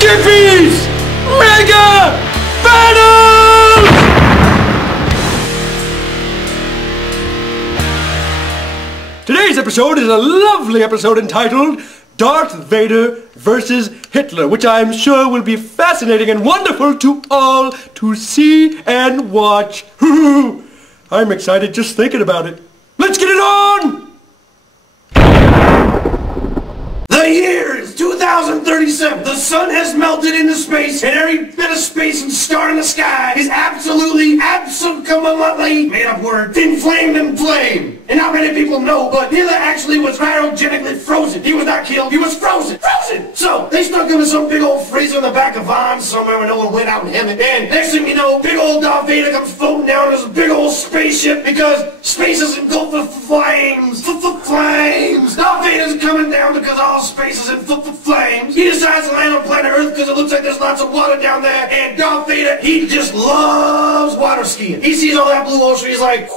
Skippy's Mega Battle! Today's episode is a lovely episode entitled Darth Vader versus Hitler, which I'm sure will be fascinating and wonderful to all to see and watch. I'm excited just thinking about it. Let's get it on! The year is 2037. The sun has melted into space, and every bit of space and star in the sky is absolutely made up word, inflamed and flame. And not many people know, but Hitler actually was cryogenically frozen. He was not killed, he was frozen. So, they stuck him in some big old freezer in the back of Vons somewhere where no one went out and him. And next thing you know, big old Darth Vader comes floating down this big old spaceship because space is engulfed with flames. Flames. Darth Vader's coming down because all space is in flames. He decides to land on planet Earth because it looks like there's lots of water down there. And Darth Vader, he just loves water skiing. He sees all that blue ocean, he's like...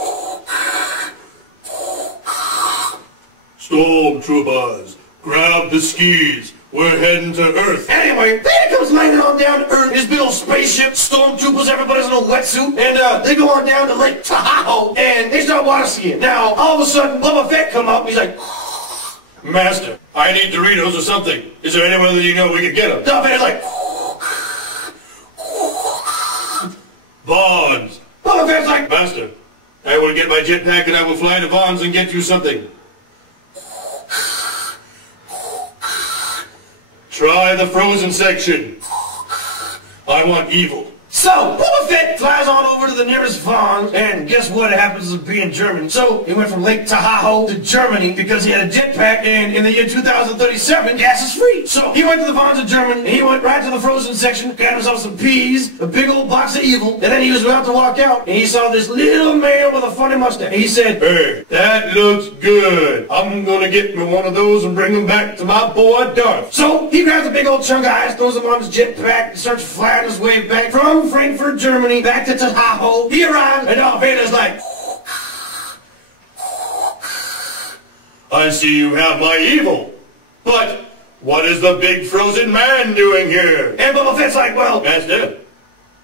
Stormtroopers, grab the skis. We're heading to Earth. Anyway, Vader comes landing on down to Earth. His big old spaceship, stormtroopers, everybody's in a wetsuit, and they go on down to Lake Tahoe, and they start water skiing. Now, all of a sudden, Boba Fett come up, he's like, Master, I need Doritos or something. Is there anyone that you know we could get them? Darth Vader's like, Vons. Boba Fett's like, Master, I will get my jetpack and I will fly to Vons and get you something. Try the frozen section. I want evil. So, Boba Fett flies on over to the nearest Vons, and guess what happens to being German? So, he went from Lake Tahoe to Germany because he had a jetpack, and in the year 2037, gas is free. So, he went to the Vons of Germany, and he went right to the frozen section, got himself some peas, a big old box of evil, and then he was about to walk out, and he saw this little man with a funny mustache. And he said, Hey, that looks good. I'm gonna get me one of those and bring them back to my boy Darth. So, he grabs a big old chunk of ice, throws them on his jetpack, and starts flying his way back from Frankfurt, Germany, back to Tahoe. He arrives, and Darth Vader's like, I see you have my evil. But what is the big frozen man doing here? and Boba Fett's like, well, Master,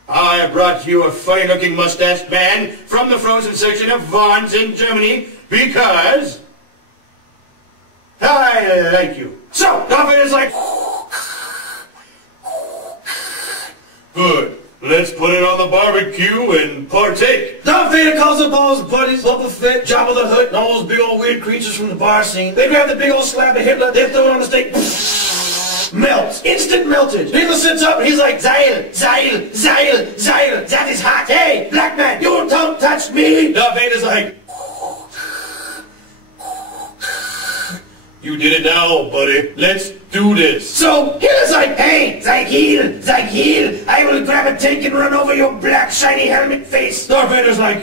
I brought you a funny-looking mustached man from the frozen section of Vons in Germany because I like you. so, Darth Vader's like, Good. Let's put it on the barbecue and partake. Darth Vader calls up all his buddies, Boba Fett, Jabba the Hutt, and all those big old weird creatures from the bar scene. They grab the big old slab of Hitler, they throw it on the steak, melts. Instant melted. Hitler sits up and he's like, Zeil, that is hot. Hey, black man, you don't touch me. Darth Vader's like, you did it now, buddy. Let's do this. So, Hitler's like, hey, Zeil, I will grab a tank and run over your black shiny helmet face. Darth Vader's like,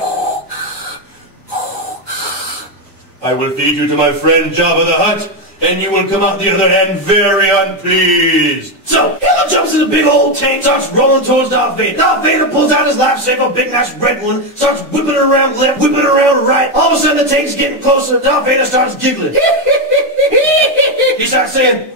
I will feed you to my friend Jabba the Hutt, and you will come out the other end very unpleased. so, Hitler jumps in a big old tank, starts rolling towards Darth Vader. Darth Vader pulls out his lightsaber, big nice red one, starts whipping it around left, whipping it around right. All of a sudden the tank's getting closer. Darth Vader starts giggling. He starts saying,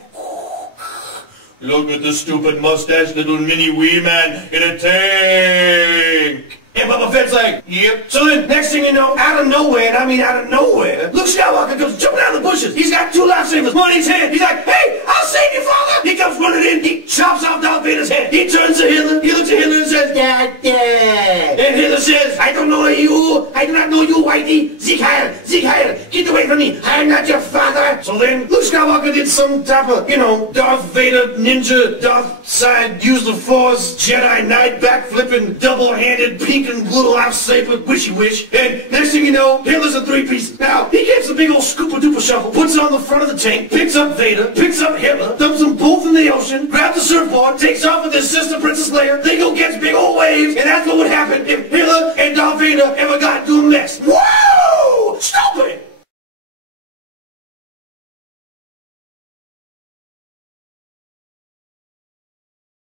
Look at the stupid mustache little mini wee man in a tank. and Boba Fett's like, Yep. so then, next thing you know, out of nowhere, and I mean out of nowhere, Luke Skywalker comes jumping out of the bushes. He's got two lightsabers, one in his hand. He's like, hey, I'll save you, father! He comes running in, he chops off Darth Vader's head. He turns to Hitler, he looks at Hitler and says, Dad. And Hitler says, I don't know you, I do not know you, Whitey. Sieg Heil, get away from me, I am not your father. So then, Luke Skywalker did some type of, Darth Vader, ninja, Darth side, use the Force, Jedi Knight, backflipping, double-handed, pink and blue lightsaber, wishy wish. And next thing you know, Hitler's in three pieces. Now, he gets a big old scooper-duper shuffle, puts it on the front of the tank, picks up Vader, picks up Hitler, dumps them both in the ocean, grabs the surfboard, takes off with his sister Princess Leia, they go catch big old waves, and that's what would happen if Hitler and Darth Vader ever got into a mess. What?